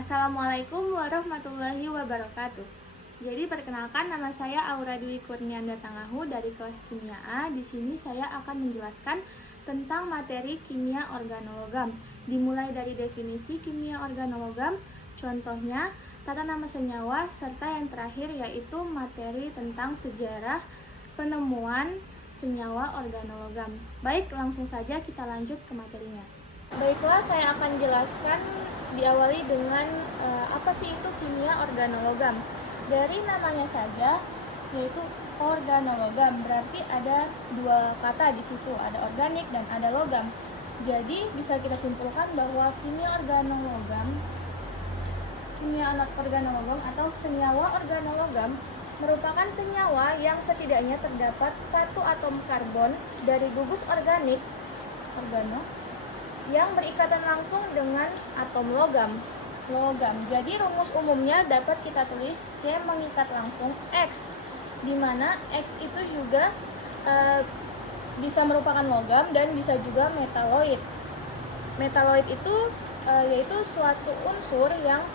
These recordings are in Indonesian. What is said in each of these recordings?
Assalamualaikum warahmatullahi wabarakatuh. Jadi perkenalkan, nama saya Aura Dwi Kurnianda Tangahu dari kelas Kimia A. Di sini saya akan menjelaskan tentang materi kimia organologam. Dimulai dari definisi kimia organologam, contohnya tata nama senyawa, serta yang terakhir yaitu materi tentang sejarah penemuan senyawa organologam. Baik, langsung saja kita lanjut ke materinya. Baiklah, saya akan jelaskan diawali dengan apa sih itu kimia organologam. Dari namanya saja, yaitu organologam, berarti ada dua kata di situ, ada organik dan ada logam. Jadi bisa kita simpulkan bahwa kimia organologam atau senyawa organologam merupakan senyawa yang setidaknya terdapat satu atom karbon dari gugus organik yang berikatan langsung dengan atom logam. Jadi rumus umumnya dapat kita tulis C mengikat langsung X, di mana X itu juga bisa merupakan logam dan bisa juga metaloid. Metaloid itu yaitu suatu unsur yang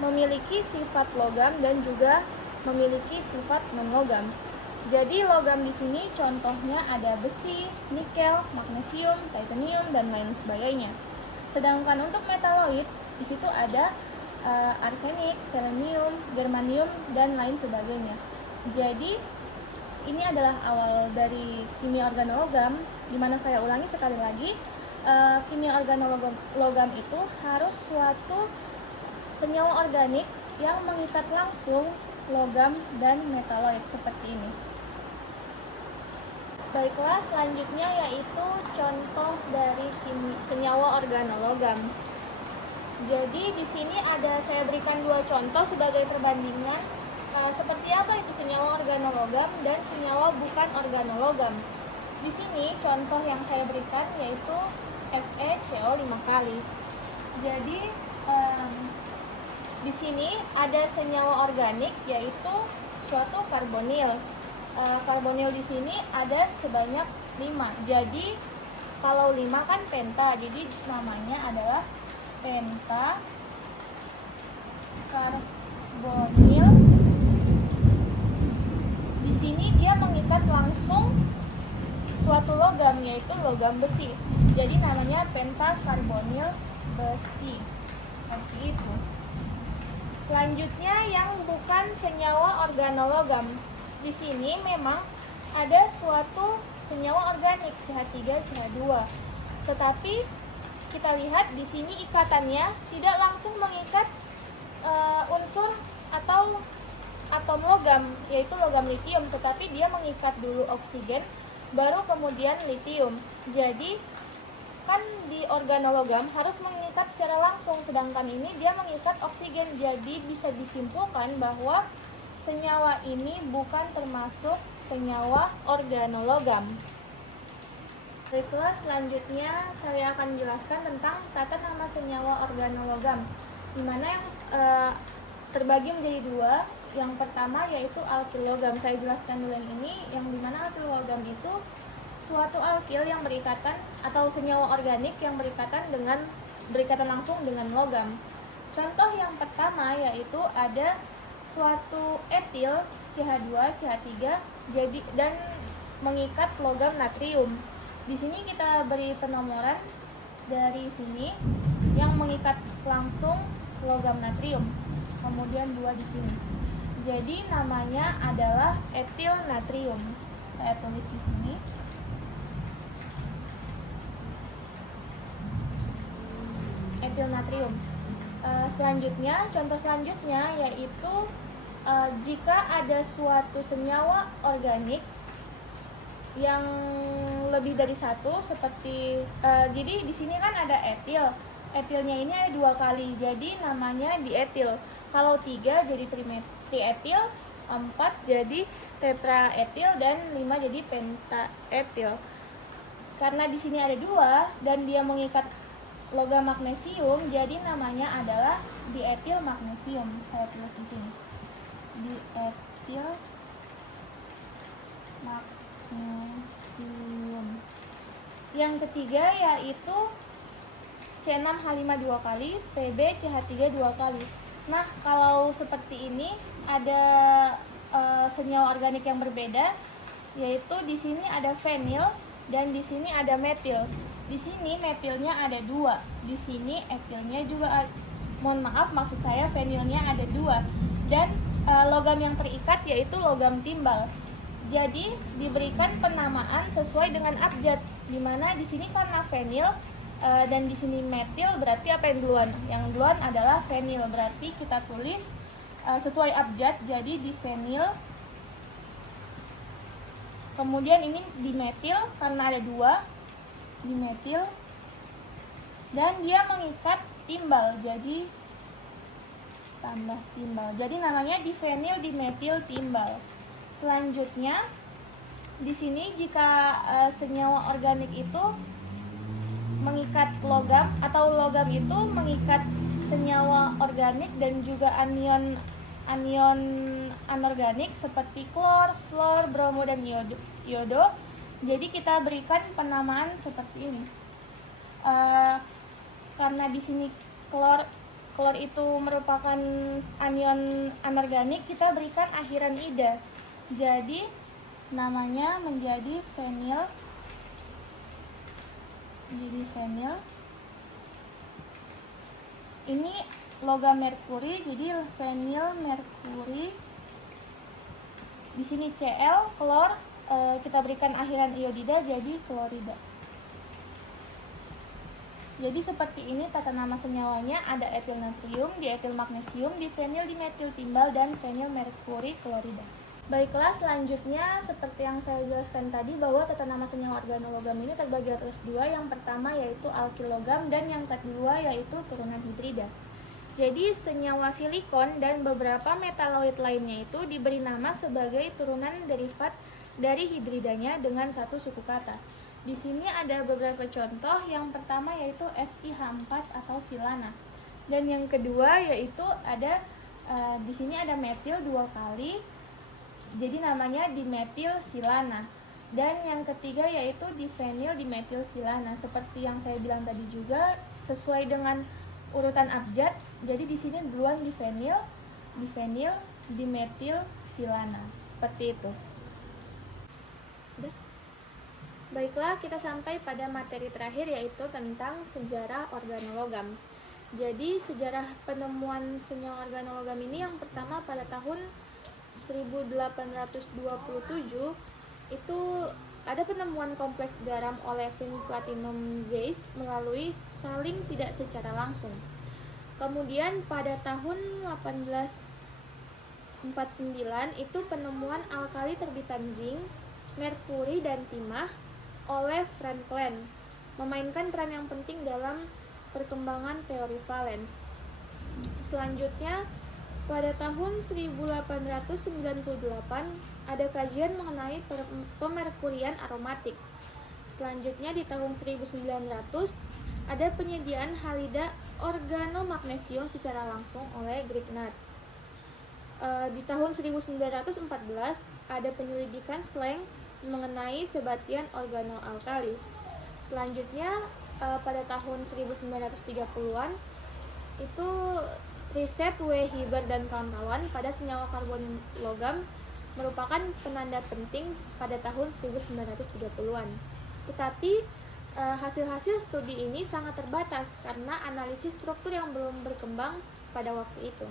memiliki sifat logam dan juga memiliki sifat non-logam. Jadi logam di sini contohnya ada besi, nikel, magnesium, titanium, dan lain sebagainya. Sedangkan untuk metaloid di situ ada arsenik, selenium, germanium, dan lain sebagainya. Jadi ini adalah awal dari kimia organologam, di mana saya ulangi sekali lagi, kimia organologam itu harus suatu senyawa organik yang mengikat langsung logam dan metaloid seperti ini. Baiklah, selanjutnya yaitu contoh dari senyawa organologam. Jadi di sini saya berikan dua contoh sebagai perbandingan seperti apa itu senyawa organologam dan senyawa bukan organologam. Di sini contoh yang saya berikan yaitu FeCO 5 kali. Jadi di sini ada senyawa organik yaitu suatu karbonil. Karbonil di sini ada sebanyak 5. Jadi kalau 5 kan penta, jadi namanya adalah penta karbonil. Di sini dia mengikat langsung suatu logam yaitu logam besi. Jadi namanya penta karbonil besi. Seperti itu. Selanjutnya yang bukan senyawa organologam. Di sini memang ada suatu senyawa organik CH3, CH2. Tetapi kita lihat di sini ikatannya tidak langsung mengikat unsur atau atom logam, yaitu logam litium, tetapi dia mengikat dulu oksigen baru kemudian litium. Jadi kan di organologam harus mengikat secara langsung, sedangkan ini dia mengikat oksigen. Jadi bisa disimpulkan bahwa senyawa ini bukan termasuk senyawa organologam. Baiklah, selanjutnya saya akan menjelaskan tentang tata nama senyawa organologam, di mana yang terbagi menjadi dua. Yang pertama yaitu alkil logam. Saya jelaskan dulu yang ini, yang dimana alkil logam itu suatu alkil yang berikatan atau senyawa organik yang berikatan langsung dengan logam. Contoh yang pertama yaitu ada suatu etil CH2, CH3 dan mengikat logam natrium. Di sini kita beri penomoran dari sini yang mengikat langsung logam natrium. Kemudian 2 di sini. Jadi namanya adalah etil natrium. Saya tulis di sini. Etil natrium. Selanjutnya, contoh selanjutnya yaitu jika ada suatu senyawa organik yang lebih dari satu, seperti jadi di sini kan ada etil. Etilnya ini ada 2 kali, jadi namanya dietil. Kalau 3 jadi trietil, 4 jadi tetraetil, dan 5 jadi pentaetil. Karena di sini ada 2 dan dia mengikat logam magnesium, jadi namanya adalah dietil magnesium. Saya tulis di sini. Dietil magnesium. Yang ketiga yaitu C6H5 2 kali, Pb CH3 2 kali. Nah, kalau seperti ini ada senyawa organik yang berbeda, yaitu di sini ada fenil dan di sini ada metil. Di sini metilnya ada 2, di sini etilnya juga mohon maaf, maksud saya fenilnya ada 2, dan logam yang terikat yaitu logam timbal. Jadi diberikan penamaan sesuai dengan abjad, di mana di sini karena fenil dan di sini metil, berarti apa yang duluan? Yang duluan adalah fenil, berarti kita tulis sesuai abjad, jadi di fenil. Kemudian ini dimetil karena ada 2, dimetil, dan dia mengikat timbal, jadi tambah timbal, jadi namanya difenil dimetil timbal. Selanjutnya di sini jika senyawa organik itu mengikat logam atau logam itu mengikat senyawa organik dan juga anion anorganik seperti klor, fluor, bromo, dan iodo. Jadi kita berikan penamaan seperti ini. Karena di sini klor itu merupakan anion anorganik, kita berikan akhiran ida. Jadi namanya menjadi fenil. Ini logam merkuri, jadi fenil merkuri. Di sini Cl klor, kita berikan akhiran iodida jadi klorida. Jadi seperti ini tata nama senyawanya, ada etil natrium, dietil magnesium, difenil dimetil timbal, dan fenil merkuri klorida. Baiklah, selanjutnya seperti yang saya jelaskan tadi bahwa tata nama senyawa organologam ini terbagi atas 2. Yang pertama yaitu alkil logam dan yang kedua yaitu turunan hidrida. Jadi senyawa silikon dan beberapa metaloid lainnya itu diberi nama sebagai turunan derivat dari hidridanya dengan satu suku kata. Di sini ada beberapa contoh. Yang pertama yaitu SiH4 atau silana. Dan yang kedua yaitu ada di sini ada metil 2 kali. Jadi namanya dimetil silana. Dan yang ketiga yaitu difenil dimetil silana. Seperti yang saya bilang tadi juga sesuai dengan urutan abjad. Jadi di sini duluan difenil, dimetil silana. Seperti itu. Udah. Baiklah, kita sampai pada materi terakhir yaitu tentang sejarah organologam. Jadi sejarah penemuan senyawa organologam ini yang pertama pada tahun 1827 itu ada penemuan kompleks garam olefin platinum Zeiss melalui saling tidak secara langsung. Kemudian pada tahun 1849 itu penemuan alkali terbitan zinc, merkuri, dan timah oleh Franklin memainkan peran yang penting dalam perkembangan teori valens. Selanjutnya pada tahun 1898 ada kajian mengenai pemerkurian aromatik. Selanjutnya di tahun 1900 ada penyediaan halida organomagnesium secara langsung oleh Grignard. Di tahun 1914 ada penyelidikan Schlenk mengenai sebatian organoalkali. Selanjutnya pada tahun 1930-an itu riset W. Hibbert dan kawan-kawan pada senyawa karbon logam merupakan penanda penting pada tahun 1930-an. Tetapi hasil-hasil studi ini sangat terbatas karena analisis struktur yang belum berkembang pada waktu itu.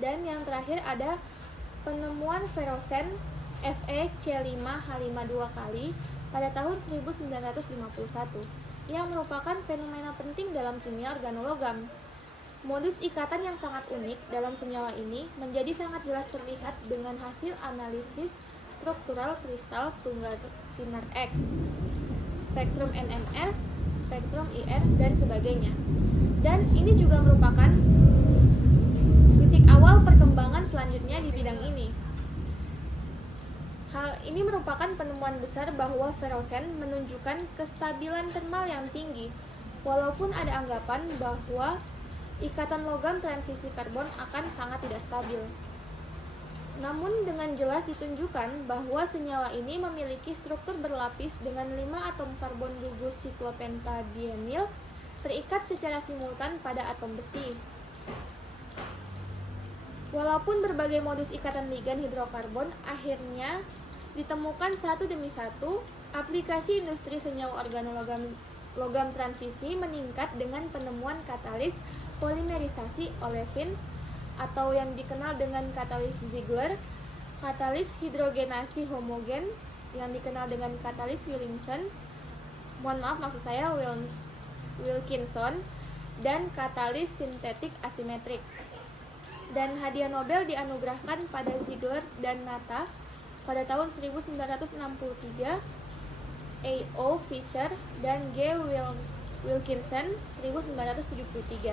Dan yang terakhir ada penemuan ferosen FeC5H5 2 kali pada tahun 1951 yang merupakan fenomena penting dalam kimia organologam. Modus ikatan yang sangat unik dalam senyawa ini menjadi sangat jelas terlihat dengan hasil analisis struktural kristal tunggal sinar X, spektrum NMR, spektrum IR, dan sebagainya. Dan ini juga merupakan titik awal perkembangan selanjutnya di bidang ini. Hal ini merupakan penemuan besar bahwa ferosen menunjukkan kestabilan termal yang tinggi, walaupun ada anggapan bahwa ikatan logam transisi karbon akan sangat tidak stabil. Namun dengan jelas ditunjukkan bahwa senyawa ini memiliki struktur berlapis dengan 5 atom karbon gugus siklopentadienil terikat secara simultan pada atom besi. Walaupun berbagai modus ikatan ligan hidrokarbon akhirnya ditemukan satu demi satu, aplikasi industri senyawa organologam transisi meningkat dengan penemuan katalis polimerisasi olefin atau yang dikenal dengan katalis Ziegler, katalis hidrogenasi homogen yang dikenal dengan katalis Wilkinson, dan katalis sintetik asimetrik. Dan hadiah Nobel dianugerahkan pada Ziegler dan Natta pada tahun 1963, A.O. Fisher dan G. Wilkinson 1973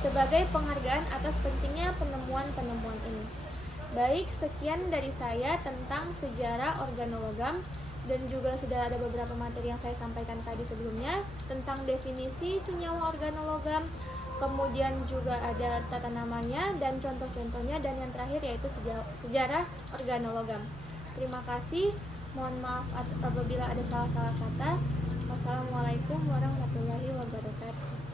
sebagai penghargaan atas pentingnya penemuan-penemuan ini. Baik, sekian dari saya tentang sejarah organologam, dan juga sudah ada beberapa materi yang saya sampaikan tadi sebelumnya tentang definisi senyawa organologam, kemudian juga ada tata namanya dan contoh-contohnya, dan yang terakhir yaitu sejarah organologam. Terima kasih, mohon maaf apabila ada salah-salah kata. Wassalamualaikum warahmatullahi wabarakatuh.